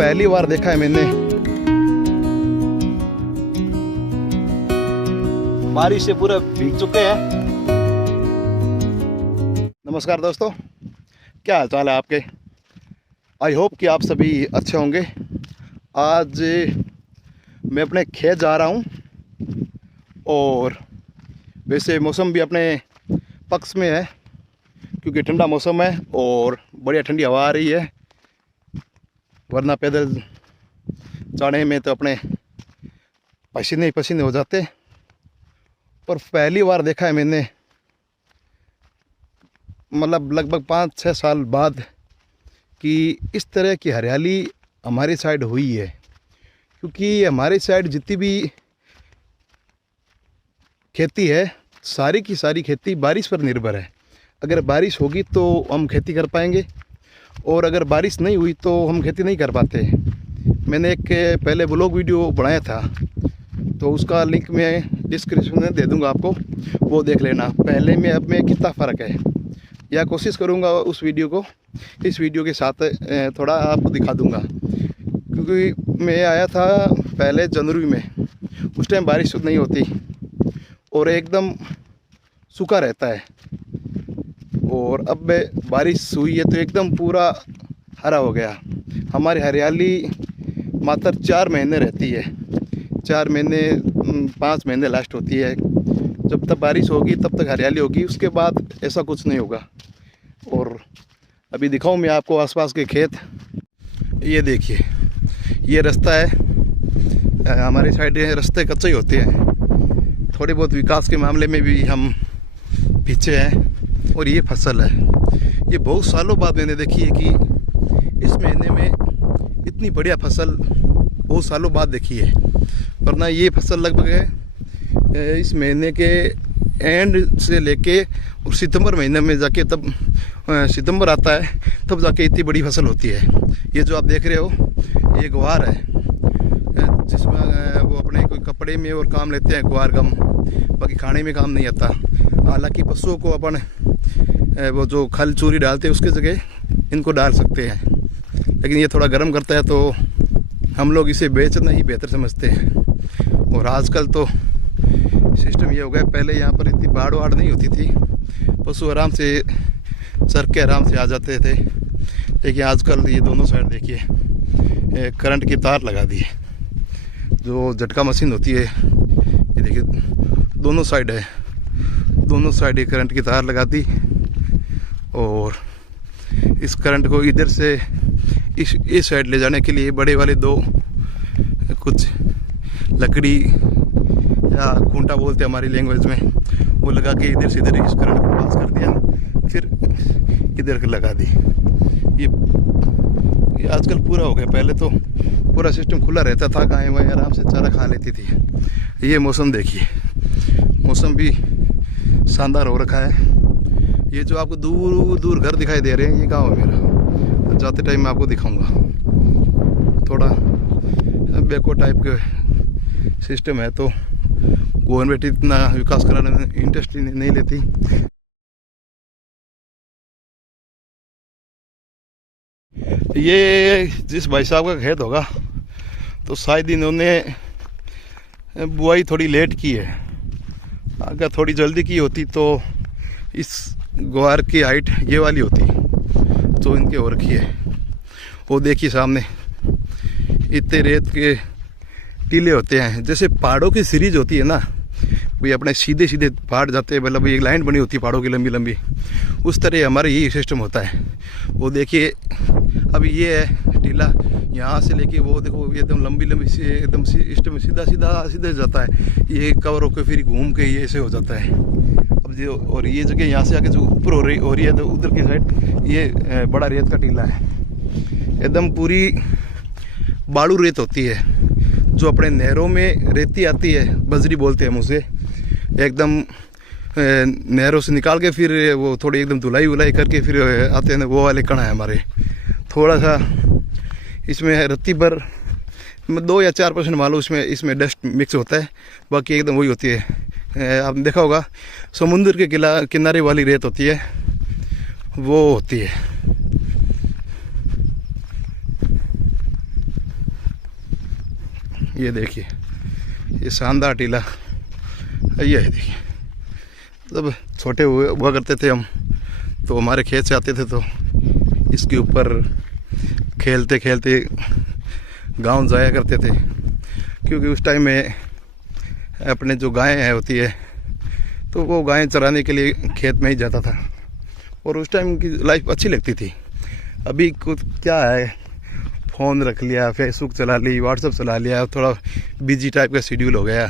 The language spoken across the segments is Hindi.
पहली बार देखा है मैंने। बारिश से पूरा भीग चुके हैं। नमस्कार दोस्तों, क्या हाल चाल है आपके। आई होप कि आप सभी अच्छे होंगे। आज मैं अपने खेत जा रहा हूँ और वैसे मौसम भी अपने पक्ष में है क्योंकि ठंडा मौसम है और बढ़िया ठंडी हवा आ रही है। वरना पैदल जाने में तो अपने पसीने ही पसीने हो जाते। पर पहली बार देखा है मैंने, मतलब लगभग 5-6 साल बाद, कि इस तरह की हरियाली हमारी साइड हुई है। क्योंकि हमारी साइड जितनी भी खेती है, सारी की सारी खेती बारिश पर निर्भर है। अगर बारिश होगी तो हम खेती कर पाएंगे और अगर बारिश नहीं हुई तो हम खेती नहीं कर पाते। मैंने एक पहले ब्लॉग वीडियो बनाया था तो उसका लिंक मैं डिस्क्रिप्शन में दे दूंगा आपको, वो देख लेना पहले में अब में कितना फ़र्क है। या कोशिश करूंगा उस वीडियो को इस वीडियो के साथ थोड़ा आपको दिखा दूंगा। क्योंकि मैं आया था पहले जनवरी में, उस टाइम बारिश नहीं होती और एकदम सूखा रहता है। और अब बारिश हुई है तो एकदम पूरा हरा हो गया। हमारी हरियाली मात्र 4 महीने रहती है, 4 महीने 5 महीने लास्ट होती है। जब तक बारिश होगी तब तक हरियाली होगी, उसके बाद ऐसा कुछ नहीं होगा। और अभी दिखाऊं मैं आपको आसपास के खेत। ये देखिए, ये रास्ता है। हमारी साइड रास्ते कच्चे ही होते हैं, थोड़े बहुत विकास के मामले में भी हम पीछे हैं। और ये फसल है, ये बहुत सालों बाद मैंने देखी है कि इस महीने में इतनी बढ़िया फसल बहुत सालों बाद देखी है। वरना ये फसल लगभग है इस महीने के एंड से लेके और सितंबर महीने में जाके, तब सितंबर आता है तब जाके इतनी बड़ी फसल होती है। ये जो आप देख रहे हो ये ग्वार है, जिसमें वो अपने कोई कपड़े में और काम लेते हैं ग्वार गम, बाकी खाने में काम नहीं आता। हालांकि पशुओं को अपन वो जो खल चूरी डालते हैं उसके जगह इनको डाल सकते हैं, लेकिन ये थोड़ा गर्म करता है तो हम लोग इसे बेचना ही बेहतर समझते हैं। और आजकल तो सिस्टम ये हो गया, पहले यहाँ पर इतनी बाढ़ वाड़ नहीं होती थी, पशु आराम से चर के आराम से आ जाते थे। लेकिन आजकल ये दोनों साइड देखिए करंट की तार लगा दी है, जो झटका मशीन होती है। ये देखिए दोनों साइड है, दोनों साइड ये करंट की तार लगा दी। और इस करंट को इधर से इस साइड ले जाने के लिए बड़े वाले 2 कुछ लकड़ी या खूंटा बोलते हैं हमारी लैंग्वेज में, वो लगा के इधर से इधर इस करंट को पास कर दिया, फिर इधर लगा दी। ये आजकल पूरा हो गया। पहले तो पूरा सिस्टम खुला रहता था, गाय वाय आराम से चारा खा लेती थी। ये मौसम देखिए, मौसम भी शानदार हो रखा है। ये जो आपको दूर दूर घर दिखाई दे रहे हैं, ये गाँव है मेरा। जाते टाइम मैं आपको दिखाऊंगा। थोड़ा बैकवर्ड टाइप के सिस्टम है तो गवर्नमेंट इतना विकास कराने में इंटरेस्ट नहीं लेती। ये जिस भाई साहब का खेत होगा तो शायद इन्होंने बुआई थोड़ी लेट की है। अगर थोड़ी जल्दी की होती तो इस ग्वार की हाइट ये वाली होती तो इनके हो रखी है। वो देखिए सामने इतने रेत के टीले होते हैं, जैसे पहाड़ों की सीरीज होती है ना भाई, अपने सीधे सीधे पहाड़ जाते हैं, मतलब एक लाइन बनी होती है पहाड़ों की लंबी लंबी, उस तरह हमारे यही सिस्टम होता है। वो देखिए अभी ये है टीला, यहाँ से लेके वो देखो एकदम लंबी लंबी से एकदम सिस्टम सीधा सीधा सीधे जाता है। ये कवर होकर फिर घूम के ये ऐसे हो जाता है। अब जो और ये जगह यहाँ से आके जो ऊपर हो रही है तो उधर की साइड ये बड़ा रेत का टीला है। एकदम पूरी बालू रेत होती है, जो अपने नहरों में रेती आती है, बजरी बोलते हैं हम उसे। एकदम नहरों से निकाल के फिर वो थोड़ी एकदम धुलाई वुलाई करके फिर आते हैं, वो वाले कण है हमारे। थोड़ा सा इसमें रत्ती भर 2 या 4% मान लो इसमें डस्ट मिक्स होता है, बाकी एकदम वही होती है। आपने देखा होगा समुद्र के किनारे वाली रेत होती है, वो होती है। ये देखिए, ये शानदार टीला ये है। देखिए, जब छोटे हुआ करते थे हम, तो हमारे खेत से आते थे तो इसके ऊपर खेलते खेलते गांव जाया करते थे, क्योंकि उस टाइम में अपने जो गायें होती है तो वो गायें चराने के लिए खेत में ही जाता था, और उस टाइम की लाइफ अच्छी लगती थी। अभी कुछ क्या है, फ़ोन रख लिया, फेसबुक चला ली, व्हाट्सएप चला लिया, थोड़ा बिजी टाइप का शेड्यूल हो गया।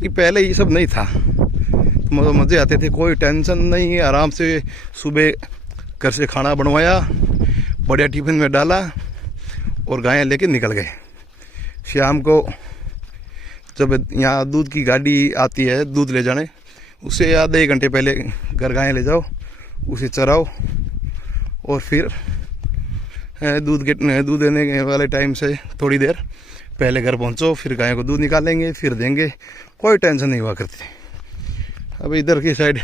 कि पहले ये सब नहीं था, तो मज़े आते थे, कोई टेंशन नहीं, आराम से सुबह घर से खाना बनवाया, बढ़िया टिफिन में डाला और गायें लेके निकल गए। शाम को जब यहाँ दूध की गाड़ी आती है दूध ले जाने, उससे आधे घंटे पहले घर गायें ले जाओ, उसे चराओ, और फिर दूध देने वाले टाइम से थोड़ी देर पहले घर पहुँचो, फिर गायों को दूध निकालेंगे, फिर देंगे, कोई टेंशन नहीं हुआ करती। अब इधर की साइड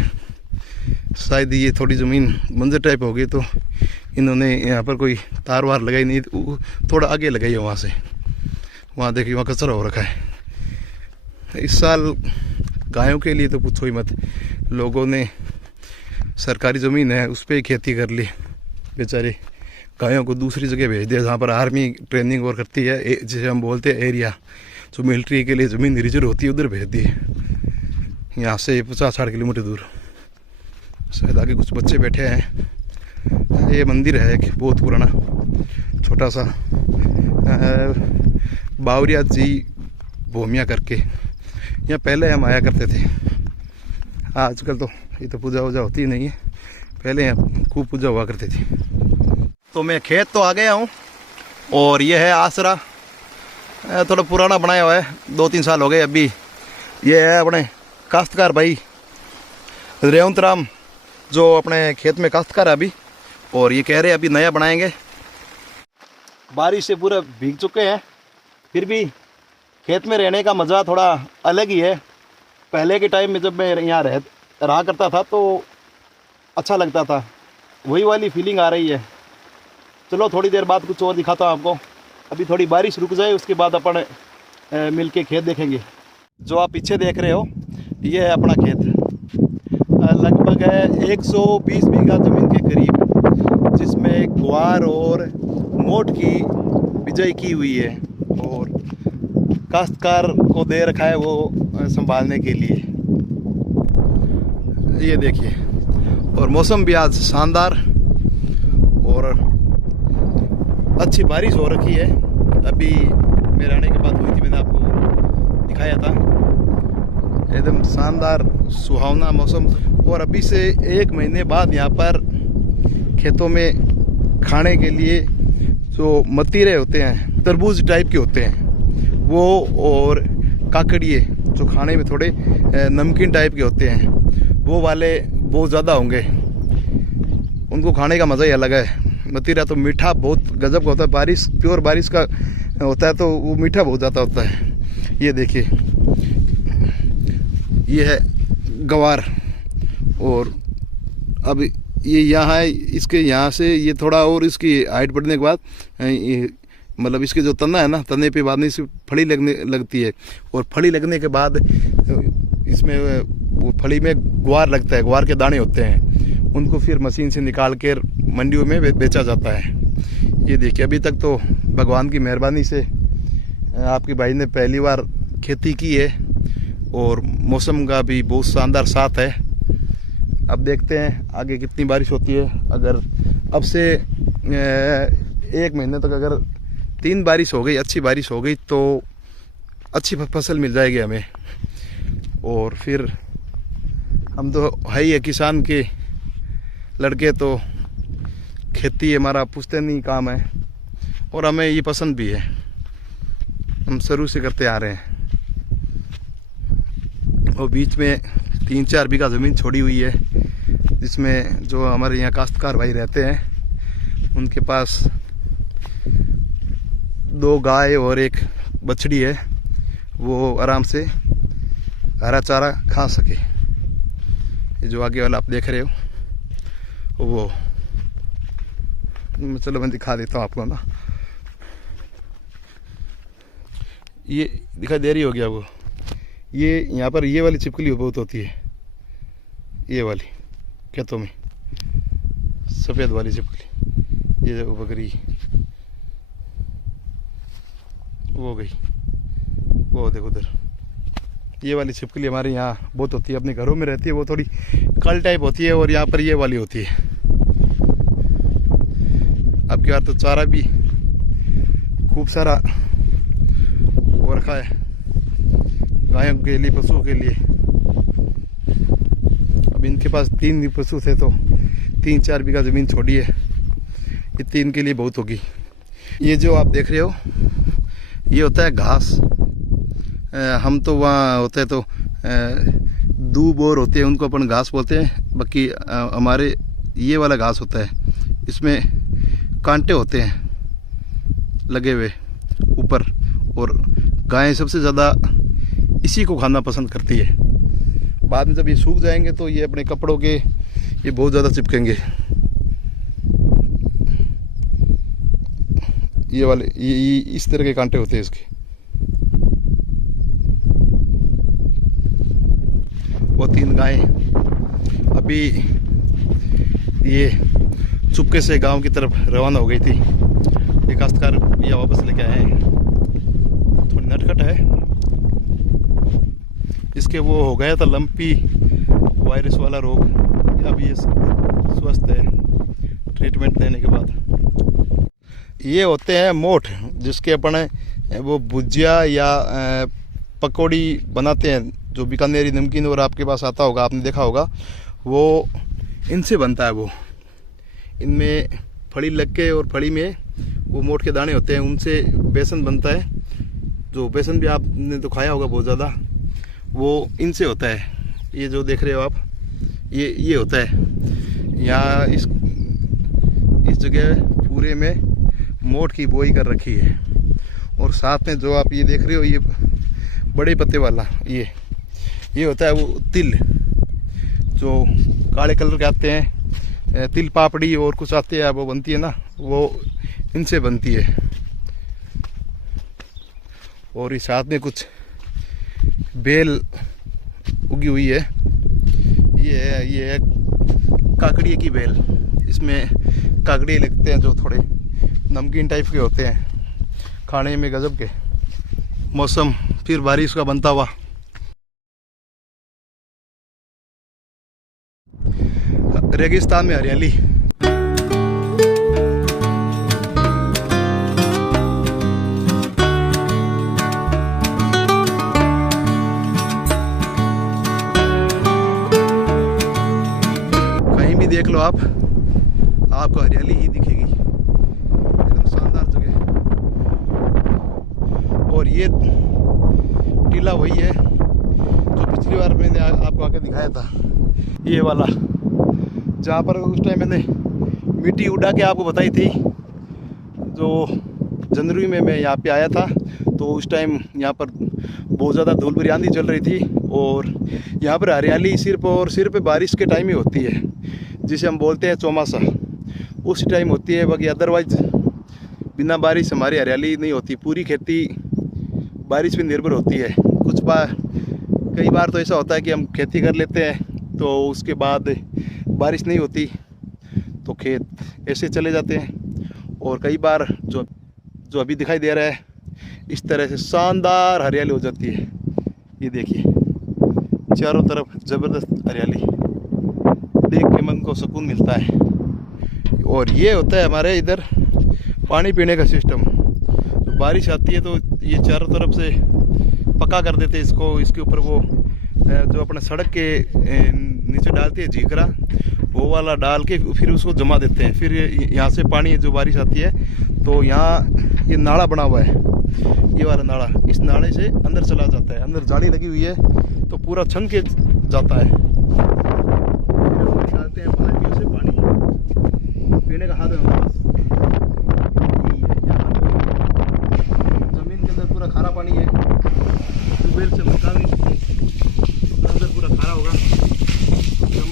शायद ये थोड़ी ज़मीन मंजर टाइप हो गई, तो इन्होंने यहाँ पर कोई तार वार लगाई नहीं, थोड़ा आगे लगाई है वहाँ से। वहाँ देखिए, वहाँ कचरा हो रखा है। इस साल गायों के लिए तो पूछो ही मत, लोगों ने सरकारी ज़मीन है उस पर ही खेती कर ली, बेचारे गायों को दूसरी जगह भेज दिया जहाँ पर आर्मी ट्रेनिंग और करती है, जिसे हम बोलते हैं एरिया, जो मिलिट्री के लिए ज़मीन रिजर्व होती है, उधर भेज दिए। यहाँ से 50-60 किलोमीटर दूर। शायद आगे कुछ बच्चे बैठे हैं। ये मंदिर है एक बहुत पुराना, छोटा सा, बावरिया जी भूमिया करके। यहाँ पहले हम आया करते थे, आजकल तो ये तो पूजा वूजा होती ही नहीं है, पहले यहाँ खूब पूजा हुआ करती थी। तो मैं खेत तो आ गया हूँ, और ये है आसरा, थोड़ा पुराना बनाया हुआ है, 2-3 साल हो गए अभी। ये है अपने काश्तकार भाई रेवंत राम, जो अपने खेत में काश्तकार है अभी, और ये कह रहे हैं अभी नया बनाएंगे। बारिश से पूरा भीग चुके हैं, फिर भी खेत में रहने का मज़ा थोड़ा अलग ही है। पहले के टाइम में जब मैं यहाँ रहा करता था तो अच्छा लगता था, वही वाली फीलिंग आ रही है। चलो थोड़ी देर बाद कुछ और दिखाता हूँ आपको। अभी थोड़ी बारिश रुक जाए, उसके बाद अपन मिल के खेत देखेंगे। जो आप पीछे देख रहे हो, ये है अपना खेत, लगभग है 120 बीघा ज़मीन के करीब, जिसमें ग्वार और मोठ की बिजाई की हुई है, और काश्तकार को दे रखा है वो संभालने के लिए। ये देखिए, और मौसम भी आज शानदार, और अच्छी बारिश हो रखी है। अभी मेरे आने के बाद हुई थी, मैंने आपको दिखाया था, एकदम शानदार सुहावना मौसम। और अभी से 1 महीने बाद यहाँ पर खेतों में खाने के लिए जो मतीरे होते हैं, तरबूज टाइप के होते हैं वो, और काकड़िए जो खाने में थोड़े नमकीन टाइप के होते हैं, वो वाले बहुत ज़्यादा होंगे। उनको खाने का मज़ा ही अलग है। मतीरा तो मीठा बहुत गजब का होता है, बारिश प्योर बारिश का होता है तो वो मीठा बहुत ज़्यादा होता है। ये देखिए, ये है गवार, और अब ये यहाँ है, इसके यहाँ से ये थोड़ा और इसकी हाइट बढ़ने के बाद मतलब इसके जो तना है ना, तने पे बाद में इसे फली लगने लगती है, और फली लगने के बाद इसमें वो फली में ग्वार लगता है, ग्वार के दाने होते हैं, उनको फिर मशीन से निकाल कर मंडियों में बेचा जाता है। ये देखिए, अभी तक तो भगवान की मेहरबानी से आपके भाई ने पहली बार खेती की है, और मौसम का भी बहुत शानदार साथ है। अब देखते हैं आगे कितनी बारिश होती है। अगर अब से 1 महीने तक अगर 3 बारिश हो गई, अच्छी बारिश हो गई, तो अच्छी फसल मिल जाएगी हमें। और फिर हम तो है ही किसान के लड़के, तो खेती हमारा पुश्तैनी काम है, और हमें ये पसंद भी है, हम शुरू से करते आ रहे हैं। और बीच में 3-4 बीघा ज़मीन छोड़ी हुई है, जिसमें जो हमारे यहाँ काश्तकार भाई रहते हैं, उनके पास 2 गाय और 1 बछड़ी है, वो आराम से हरा चारा खा सके। ये जो आगे वाला आप देख रहे हो, वो चलो मैं दिखा देता हूँ आपको ना। ये दिखाई दे रही होगी आपको, ये यहाँ पर ये वाली छिपकली बहुत होती है, ये वाली खेतों में सफ़ेद वाली छिपकली। ये देखो बकरी वो गई, वो देखो उधर। ये वाली छिपकली हमारे यहाँ बहुत होती है, अपने घरों में रहती है, वो थोड़ी कल टाइप होती है, और यहाँ पर ये वाली होती है। अब की बार तो चारा भी खूब सारा हो रखा है गायों के लिए, पशुओं के लिए। अब इनके पास 3 पशु थे तो 3-4 बीघा ज़मीन छोड़ी है, ये 3 के लिए बहुत होगी। ये जो आप देख रहे हो ये होता है घास। हम तो वहाँ होते हैं तो दूब और होते हैं, उनको अपन घास बोलते हैं। बाकी हमारे ये वाला घास होता है, इसमें कांटे होते हैं लगे हुए ऊपर, और गायें सबसे ज़्यादा इसी को खाना पसंद करती है। बाद में जब ये सूख जाएंगे तो ये अपने कपड़ों के ये बहुत ज़्यादा चिपकेंगे। ये वाले ये इस तरह के कांटे होते हैं इसके। वो 3 गायें अभी ये चुपके से गांव की तरफ रवाना हो गई थी। ये काश्तकार भैया वापस लेके आए हैं, थोड़ी नटखट है इसके, वो हो गया था लंपी वायरस वाला रोग, अब ये स्वस्थ है ट्रीटमेंट देने के बाद। ये होते हैं मोठ, जिसके अपन वो भुजिया या पकौड़ी बनाते हैं, जो बीकानेरी नमकीन और आपके पास आता होगा, आपने देखा होगा, वो इनसे बनता है। वो इनमें फड़ी लग के और फड़ी में वो मोठ के दाने होते हैं, उनसे बेसन बनता है। जो बेसन भी आपने तो खाया होगा बहुत ज़्यादा, वो इनसे होता है। ये जो देख रहे हो आप, ये होता है। यहाँ इस जगह पूरे में मोठ की बोई कर रखी है, और साथ में जो आप ये देख रहे हो ये बड़े पत्ते वाला ये होता है वो तिल, जो काले कलर के आते हैं, तिल पापड़ी और कुछ आते हैं, वो बनती है ना, वो इनसे बनती है। और इस साथ में कुछ बेल उगी हुई है, ये है काकड़ी की बेल। इसमें काकड़ी लगते हैं जो थोड़े नमकीन टाइप के होते हैं, खाने में गजब के। मौसम फिर बारिश का बनता हुआ। रेगिस्तान में हरियाली। कहीं भी देख लो आपको हरियाली ही दिखेगी, एकदम शानदार जगह। और ये टीला वही है जो पिछली बार मैंने आपको आके दिखाया था, ये वाला, जहाँ पर उस टाइम मैंने मिट्टी उड़ा के आपको बताई थी। जो जनवरी में मैं यहाँ पे आया था तो उस टाइम यहाँ पर बहुत ज़्यादा धूल भरी आंधी चल रही थी, और यहाँ पर हरियाली सिर्फ और सिर्फ बारिश के टाइम ही होती है, जिसे हम बोलते हैं चौमासा, उस टाइम होती है। बाकी अदरवाइज बिना बारिश हमारी हरियाली नहीं होती। पूरी खेती बारिश पे निर्भर होती है। कई बार तो ऐसा होता है कि हम खेती कर लेते हैं तो उसके बाद बारिश नहीं होती तो खेत ऐसे चले जाते हैं, और कई बार जो अभी दिखाई दे रहा है इस तरह से शानदार हरियाली हो जाती है। ये देखिए चारों तरफ ज़बरदस्त हरियाली, देख के मन को सुकून मिलता है। और ये होता है हमारे इधर पानी पीने का सिस्टम। तो बारिश आती है तो ये चारों तरफ से पक्का कर देते हैं इसको। इसके ऊपर वो जो अपने सड़क के नीचे डालते हैं झीकरा, वो वाला डाल के फिर उसको जमा देते हैं। फिर यहाँ से पानी जो बारिश आती है तो यहाँ ये नाला बना हुआ है, ये वाला नाला, इस नाले से अंदर चला जाता है। अंदर जाली लगी हुई है तो पूरा छन के जाता है। फिर हम निकालते हैं बाल्टियों से पानी पीने का हाथ है हमारे पास। जमीन के अंदर पूरा खारा पानी है, ट्यूबवेल से निकाल नहीं सकते, अंदर पूरा खारा होगा। हम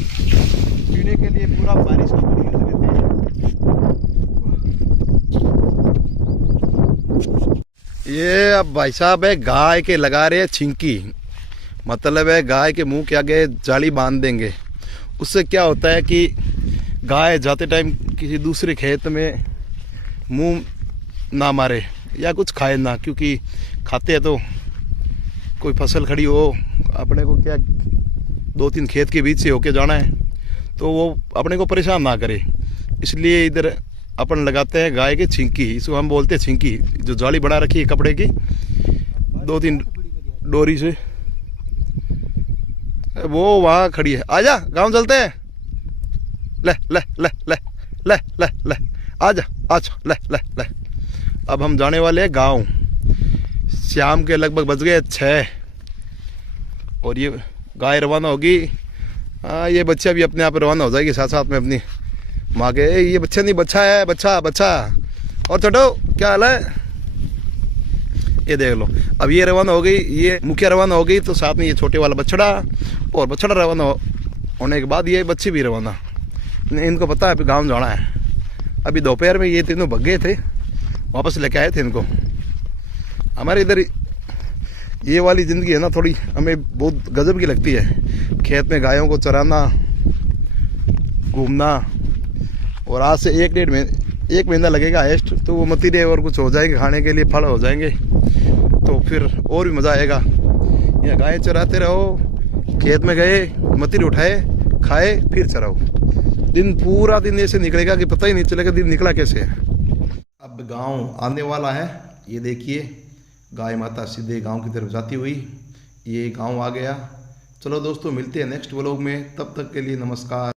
पीने के लिए पूरा बारिश का पानी यूज लेते हैं। ये अब भाई साहब है गाय के लगा रहे हैं छिंकी, मतलब है गाय के मुंह के आगे जाली बांध देंगे। उससे क्या होता है कि गाय जाते टाइम किसी दूसरे खेत में मुंह ना मारे या कुछ खाए ना, क्योंकि खाते हैं तो कोई फसल खड़ी हो, अपने को क्या 2-3 खेत के बीच से होके जाना है तो वो अपने को परेशान ना करे, इसलिए इधर अपन लगाते हैं गाय के छिंकी। इसको हम बोलते हैं छिंकी, जो जाली बना रखी है कपड़े की 2-3 डोरी से। वो वहाँ खड़ी है, आजा गांव चलते हैं। ले ले ले ले ले ले ले आजा आजा ले ले ले। अब हम जाने वाले हैं गांव। शाम के लगभग बज गए 6 और ये गाय रवाना होगी। हाँ, ये बच्चा भी अपने आप रवाना हो जाएगी साथ साथ में अपनी माँ के। ये बच्चा नहीं, बच्चा है, बच्चा बच्चा। और छोटो क्या हाल है, ये देख लो। अब ये रवाना हो गई, ये मुखिया रवाना हो गई, तो साथ में ये छोटे वाला बछड़ा और बछड़ा रवाना होने के बाद ये बच्चे भी रवाना। इनको पता है गाँव जाना है। अभी दोपहर में ये तीनों भग गए थे, वापस लेके आए थे इनको। हमारे इधर ये वाली ज़िंदगी है ना, थोड़ी हमें बहुत गजब की लगती है। खेत में गायों को चराना, घूमना, और आज से 1 महीना लगेगा हाइस्ट, तो वो मतीरे और कुछ हो जाएंगे खाने के लिए, फल हो जाएंगे, तो फिर और भी मज़ा आएगा। यहाँ गाय चराते रहो, खेत में गए, मतीरे उठाए, खाए, फिर चराओ। दिन पूरा दिन ऐसे निकलेगा कि पता ही नहीं चलेगा दिन निकला कैसे है। अब गांव आने वाला है, ये देखिए गाय माता सीधे गांव की तरफ जाती हुई, ये गांव आ गया। चलो दोस्तों, मिलते हैं नेक्स्ट व्लॉग में, तब तक के लिए नमस्कार।